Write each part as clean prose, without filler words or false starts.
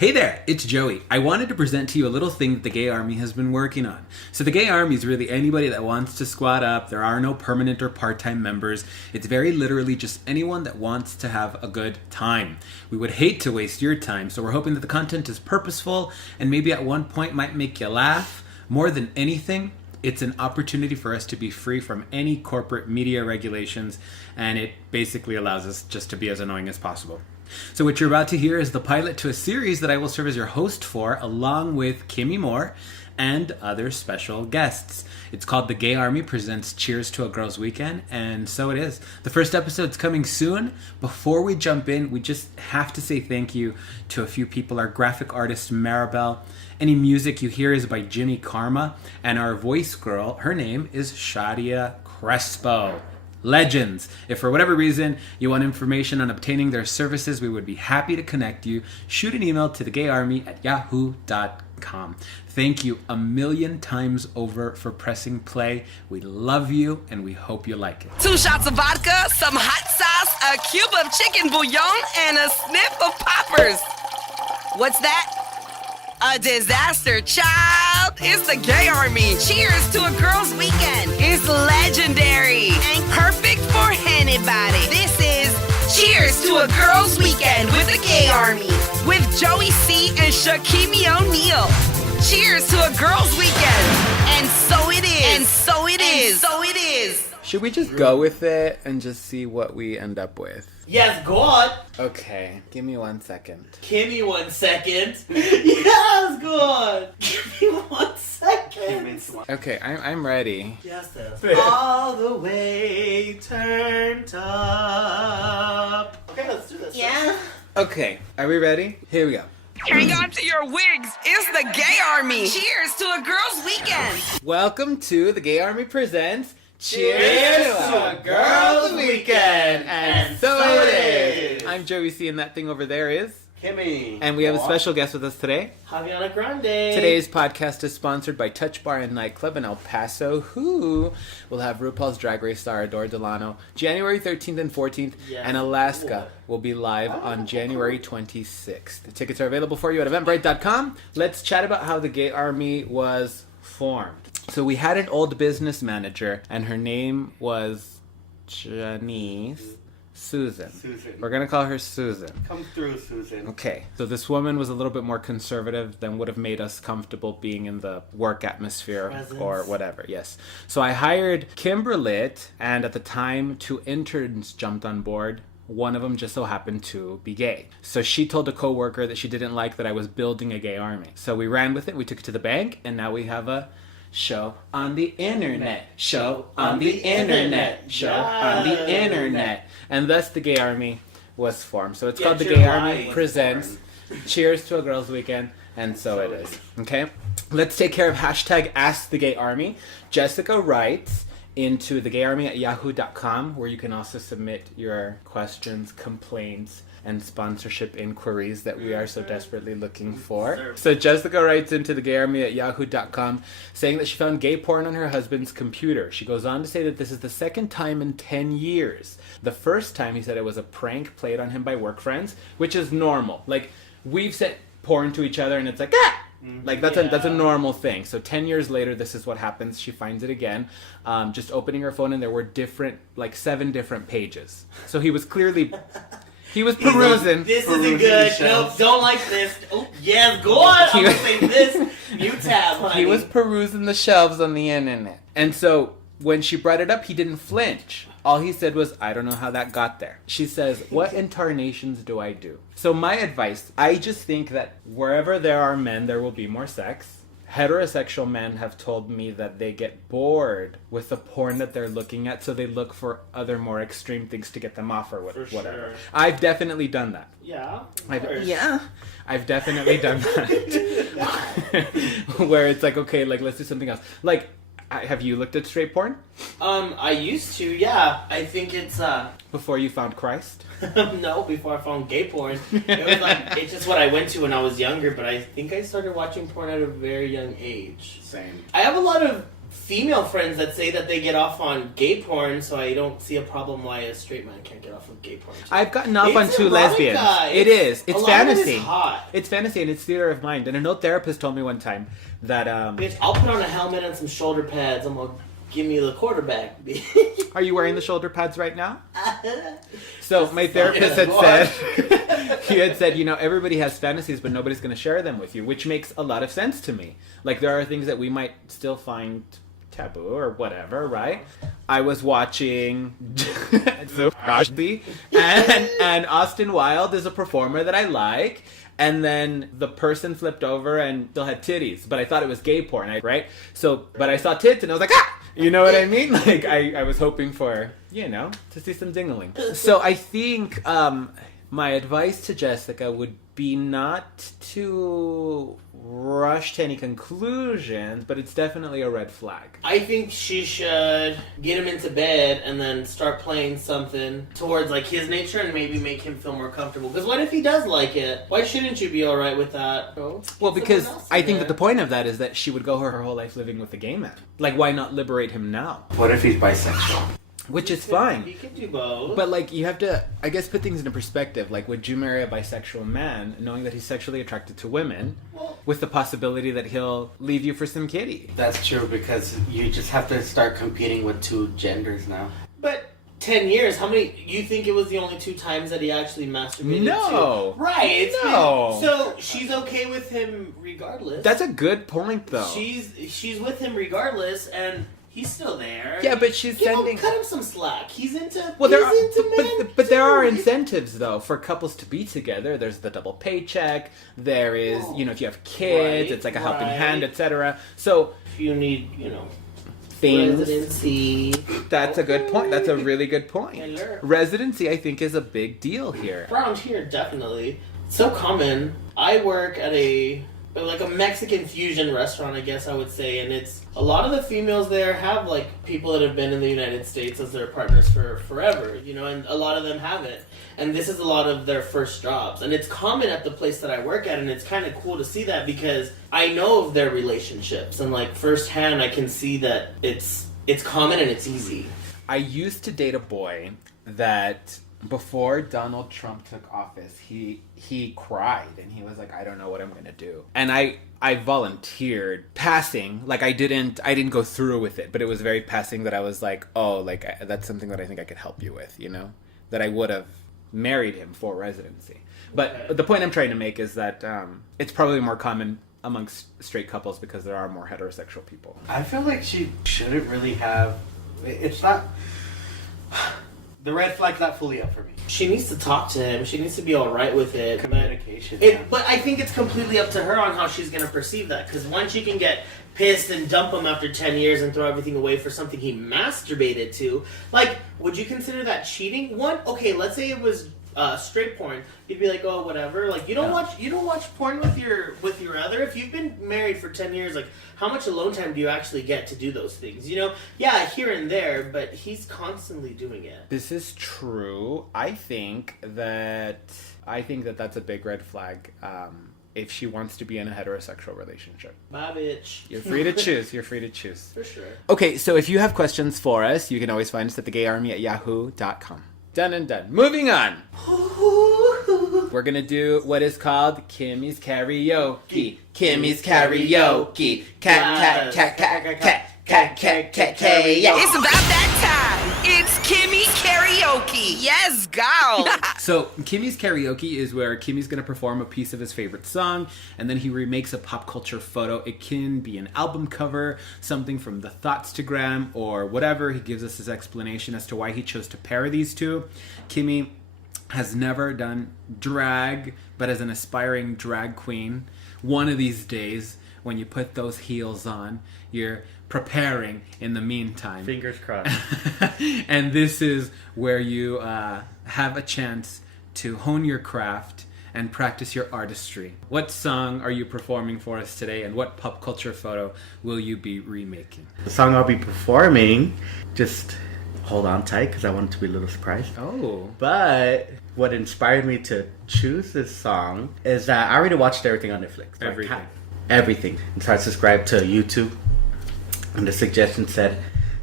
Hey there, it's Joey. I wanted to present to you a little thing that the Gay Army has been working on. So the Gay Army is really anybody that wants to squat up. There are no permanent or part-time members. It's very literally just anyone that wants to have a good time. We would hate to waste your time, so we're hoping that the content is purposeful and maybe at one point might make you laugh. More than anything, it's an opportunity for us to be free from any corporate media regulations, and it basically allows us just to be as annoying as possible. So what you're about to hear is the pilot to a series that I will serve as your host for, along with Kimmy Moore and other special guests. It's called The Gay Army Presents Cheers to a Girls' Weekend, and so it is. The first episode's coming soon. Before we jump in, we just have to say thank you to a few people. Our graphic artist, Maribel. Any music you hear is by Jimmy Karma, and our voice girl, her name is Shadia Crespo. Legends. If for whatever reason you want information on obtaining their services, we would be happy to connect you. Shoot an email to thegayarmy@yahoo.com. Thank you a million times over for pressing play. We love you and we hope you like it. 2 shots of vodka, some hot sauce, a cube of chicken bouillon, and a sniff of poppers. What's that? A disaster, child. It's the Gay Army. Cheers to a girls' weekend. It's legendary and perfect for anybody. This is Cheers to a Girls' Weekend with the Gay Army with Joey C. and Shakimi O'Neal. Cheers to a girls' weekend. And so it is. And so it is. So it is. Should we just go with it and just see what we end up with? Yes, go on. Okay, give me 1 second. Give me 1 second. Yes, go on. Give me 1 second. Okay, I'm ready. Yes, yes. All the way turned up. Okay, let's do this. Yeah. Okay, are we ready? Here we go. Hang on to your wigs. It's the Gay Army. Cheers to a girls' weekend. Welcome to The Gay Army Presents Cheers to a girls' weekend. And so it is. I'm Joey C. and that thing over there is Kimmy. And we have a special guest with us today. Haviana Grande. Today's podcast is sponsored by Touch Bar and Nightclub in El Paso, who will have RuPaul's Drag Race star Adore Delano January 13th and 14th, Yes. and Alaska will be live on January 26th. The tickets are available for you at Eventbrite.com. Let's chat about how the Gay Army was formed. So we had an old business manager, and her name was Janice Susan. We're going to call her Susan. Come through, Susan. Okay, so this woman was a little bit more conservative than would have made us comfortable being in the work atmosphere Presence. or whatever, yes. So I hired Kimberlit, and at the time, 2 interns jumped on board. One of them just so happened to be gay. So she told a coworker that she didn't like that I was building a gay army. So we ran with it, we took it to the bank, and now we have a show on the internet. Show on the internet. Show on the internet. And thus the Gay Army was formed. So it's Get called the your Gay Army life Presents Cheers to a Girls' Weekend. And so it is. Okay? Let's take care of hashtag Ask the Gay Army. Jessica writes into thegayarmy@yahoo.com, where you can also submit your questions, complaints, and sponsorship inquiries that we are so desperately looking for. So Jessica writes into thegayarmy@yahoo.com saying that she found gay porn on her husband's computer. She goes on to say that this is the second time in 10 years. The first time he said it was a prank played on him by work friends, which is normal. Like, we've sent porn to each other and it's like, ah! Like, that's a normal thing. So 10 years later, this is what happens. She finds it again. Just opening her phone, and there were 7 different pages. So he was clearly... He was perusing. This isn't good. Nope, don't like this. Oh, yes, go on. I'm going to say this. New tab, honey. He was perusing the shelves on the internet. And so when she brought it up, he didn't flinch. All he said was, I don't know how that got there. She says, what incarnations do I do? So my advice, I just think that wherever there are men, there will be more sex. Heterosexual men have told me that they get bored with the porn that they're looking at, so they look for other more extreme things to get them off or whatever. Sure. I've definitely done that. Yeah. I've definitely done that. Where it's like, okay, like, let's do something else. Like, have you looked at straight porn? I used to, yeah. I think it's, Before you found Christ? No, before I found gay porn. It was like, it's just what I went to when I was younger, but I think I started watching porn at a very young age. Same. I have a lot of female friends that say that they get off on gay porn, so I don't see a problem why a straight man can't get off of gay porn. I've gotten off on It's 2 erotica. lesbians. It is. It's a lot fantasy. Of it is hot. It's fantasy and it's theater of mind. And an old therapist told me one time that Bitch, I'll put on a helmet and some shoulder pads. I'm gonna give me the quarterback. Are you wearing the shoulder pads right now? So my therapist had said, he had said, everybody has fantasies, but nobody's going to share them with you, which makes a lot of sense to me. Like there are things that we might still find taboo or whatever, right? I was watching Cosby, and Austin Wilde is a performer that I like. And then the person flipped over and still had titties, but I thought it was gay porn, right? So, but I saw tits and I was like, ah! You know what I mean? Like, I was hoping for, to see some dingling. So I think my advice to Jessica would be not to rush to any conclusions, but it's definitely a red flag. I think she should get him into bed and then start playing something towards like his nature and maybe make him feel more comfortable. Because what if he does like it? Why shouldn't you be alright with that? Well, because I think that the point of that is that she would go her whole life living with a gay man. Like, why not liberate him now? What if he's bisexual? Which is fine. He can do both. But, like, you have to, I guess, put things into perspective. Like, would you marry a bisexual man knowing that he's sexually attracted to women with the possibility that he'll leave you for some kitty? That's true, because you just have to start competing with 2 genders now. But 10 years, how many, you think it was the only 2 times that he actually masturbated No. to? Right. No. So she's okay with him regardless. That's a good point, though. She's with him regardless, and he's still there. Yeah, but she's sending... Cut him some slack. He's into but there are incentives, though, for couples to be together. There's the double paycheck. There is, if you have kids, it's like a helping hand, etc. So... If you need, things. Residency. That's a good point. That's a really good point. Yeah. Residency, I think, is a big deal here. Around here, definitely. So common. I work at a Mexican fusion restaurant, I guess I would say, and it's a lot of the females there have like people that have been in the United States as their partners for forever, and a lot of them haven't. And this is a lot of their first jobs, and it's common at the place that I work at, and it's kind of cool to see that because I know of their relationships, and like firsthand, I can see that it's common and it's easy. I used to date a boy that before Donald Trump took office, he cried and he was like, I don't know what I'm gonna do. And I volunteered passing, like I didn't go through with it, but it was very passing that I was like, oh, like that's something that I think I could help you with, that I would have married him for residency. But the point I'm trying to make is that it's probably more common amongst straight couples because there are more heterosexual people. I feel like she shouldn't really have... It's not... The red flag's not fully up for me. She needs to talk to him. She needs to be alright with it. Communication. But I think it's completely up to her on how she's going to perceive that. Because once she can get pissed and dump him after 10 years and throw everything away for something he masturbated to, like, would you consider that cheating? Okay, let's say it was straight porn. You'd be like, oh, whatever. Like, you don't watch porn with your other. If you've been married for 10 years, like, how much alone time do you actually get to do those things? Yeah, here and there, but he's constantly doing it. This is true. I think that that's a big red flag. If she wants to be in a heterosexual relationship. Bye, bitch. You're free to choose. You're free to choose. For sure. Okay, so if you have questions for us, you can always find us at thegayarmy@yahoo.com. Done and done. Moving on. We're going to do what is called Kimmy's Karaoke. Kimmy's Karaoke. Cat, yeah. It's about that time. It's Kimmy Karaoke. Yes, go. So, Kimmy's Karaoke is where Kimmy's going to perform a piece of his favorite song, and then he remakes a pop culture photo. It can be an album cover, something from the Thoughtstagram, or whatever. He gives us his explanation as to why he chose to pair these two. Kimmy has never done drag, but as an aspiring drag queen, one of these days, when you put those heels on, you're preparing in the meantime. Fingers crossed. And this is where you have a chance to hone your craft and practice your artistry. What song are you performing for us today, and what pop culture photo will you be remaking? The song I'll be performing, just hold on tight because I want it to be a little surprised. Oh. But what inspired me to choose this song is that I already watched everything on Netflix. Everything. Everything. And so I subscribed to YouTube. and the suggestion said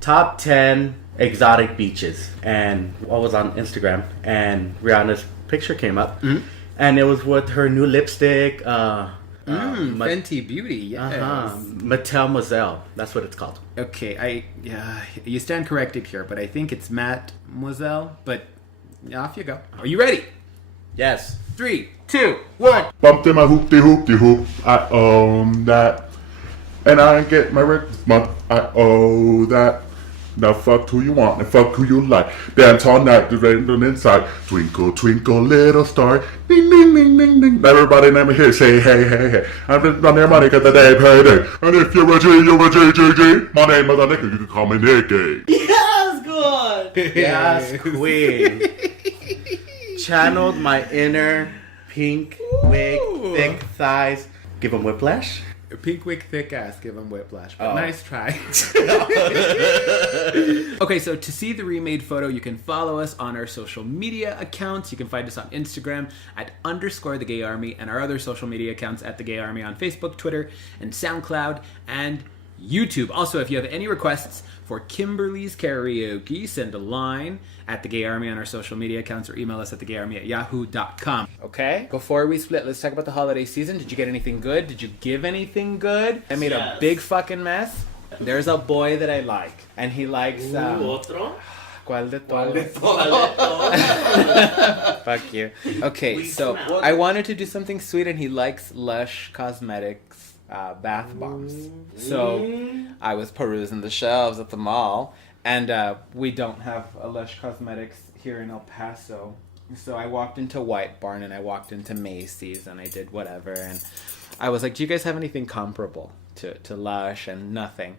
top 10 exotic beaches, and what was on Instagram, and Rihanna's picture came up, and it was with her new lipstick. Fenty Beauty, yes. Mademoiselle, that's what it's called. Okay, you stand corrected here, but I think it's Mademoiselle. But off you go. Are you ready? Yes. 3, 2, 1. Bumped in my hoop-de-hoop-de-hoop. I own that. And I get my rent this month. I owe that. Now fuck who you want and fuck who you like. Dance all night, the rain on inside. Twinkle, twinkle, little star. Ding, ding, ding, ding, ding. Everybody name me here, say hey, hey, hey. I'm just on their money cause the day payday. And if you're a G, you're a JJJ. My name is a Nicky, you can call me Nicky. Yes, good. Yes, queen. Channeled my inner pink wig, thick thighs. Give him whiplash. Pink wig, thick ass, give him whiplash. But Oh. nice try. Okay, so to see the remade photo, you can follow us on our social media accounts. You can find us on Instagram at _the Gay Army, and our other social media accounts at the Gay Army on Facebook, Twitter, and SoundCloud, and YouTube. Also, if you have any requests for Kimberly's karaoke, send a line at the Gay Army on our social media accounts, or email us at thegayarmy@yahoo.com. Okay? Before we split, let's talk about the holiday season. Did you get anything good? Did you give anything good? I made a Yes. big fucking mess. There's a boy that I like, and he likes Otro? ¿Cuál de todos? Fuck you. Okay, We so smell. I wanted to do something sweet, and he likes Lush Cosmetics bath bombs. So I was perusing the shelves at the mall, and we don't have a Lush Cosmetics here in El Paso. So I walked into White Barn, and I walked into Macy's, and I did whatever, and I was like, do you guys have anything comparable to Lush? And nothing.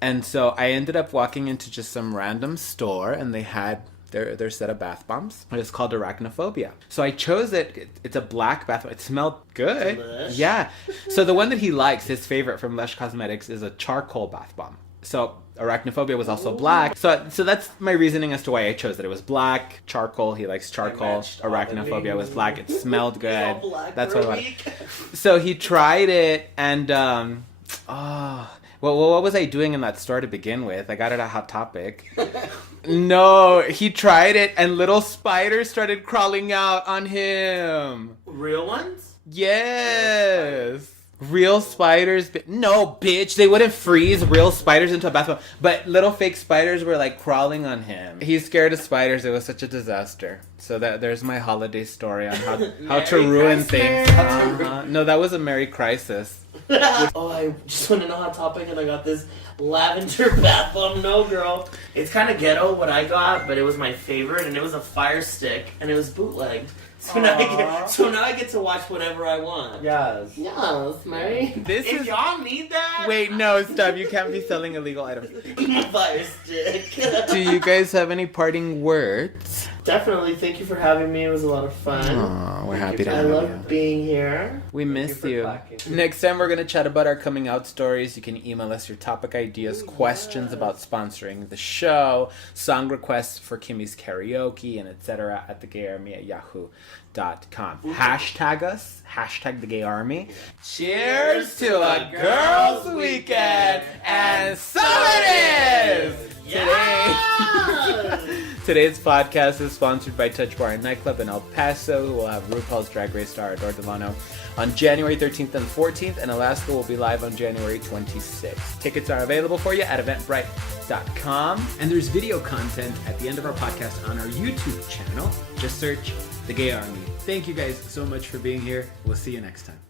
And so I ended up walking into just some random store, and they had their set of bath bombs. It's called Arachnophobia. So I chose it. It's a black bath bomb. It smelled good. Delish. Yeah. So the one that he likes, his favorite from Lush Cosmetics, is a charcoal bath bomb. So Arachnophobia was also black. So that's my reasoning as to why I chose it. It was black, charcoal. He likes charcoal. matched all the Arachnophobia was black. It smelled good. All black That's for what I a wanted. week. So he tried it, and well, what was I doing in that store to begin with? I got it at Hot Topic. No, he tried it, and little spiders started crawling out on him. Real ones? Yes. Real spiders. No, bitch. They wouldn't freeze real spiders into a bathroom. But little fake spiders were like crawling on him. He's scared of spiders. It was such a disaster. So there's my holiday story on how to ruin things. No, that was a Merry Crisis. Oh, I just went on a Hot Topic and I got this lavender bath bomb. No, girl. It's kind of ghetto what I got, but it was my favorite, and it was a fire stick, and it was bootlegged. So now I get to watch whatever I want. Yes. Yes, Mary. This If is... y'all need that, Wait, no, stop. You can't be selling illegal items. fire stick. Do you guys have any parting words? Definitely. Thank you for having me. It was a lot of fun. Aw, we're happy to I have you. love being here. We miss for you. clacking. Next time we're going to chat about our coming out stories. You can email us your topic ideas, questions about sponsoring the show, song requests for Kimmy's karaoke, and etc. at thegayarmy@yahoo.com. Hashtag us, hashtag the Gay Army. Cheers to a girls' weekend, and so it is! Today's podcast is sponsored by Touch Bar and Nightclub in El Paso, who will have RuPaul's Drag Race star Adore Delano on January 13th and 14th, and Alaska will be live on January 26th. Tickets are available for you at eventbrite.com. And there's video content at the end of our podcast on our YouTube channel. Just search The Gay Army. Thank you guys so much for being here. We'll see you next time.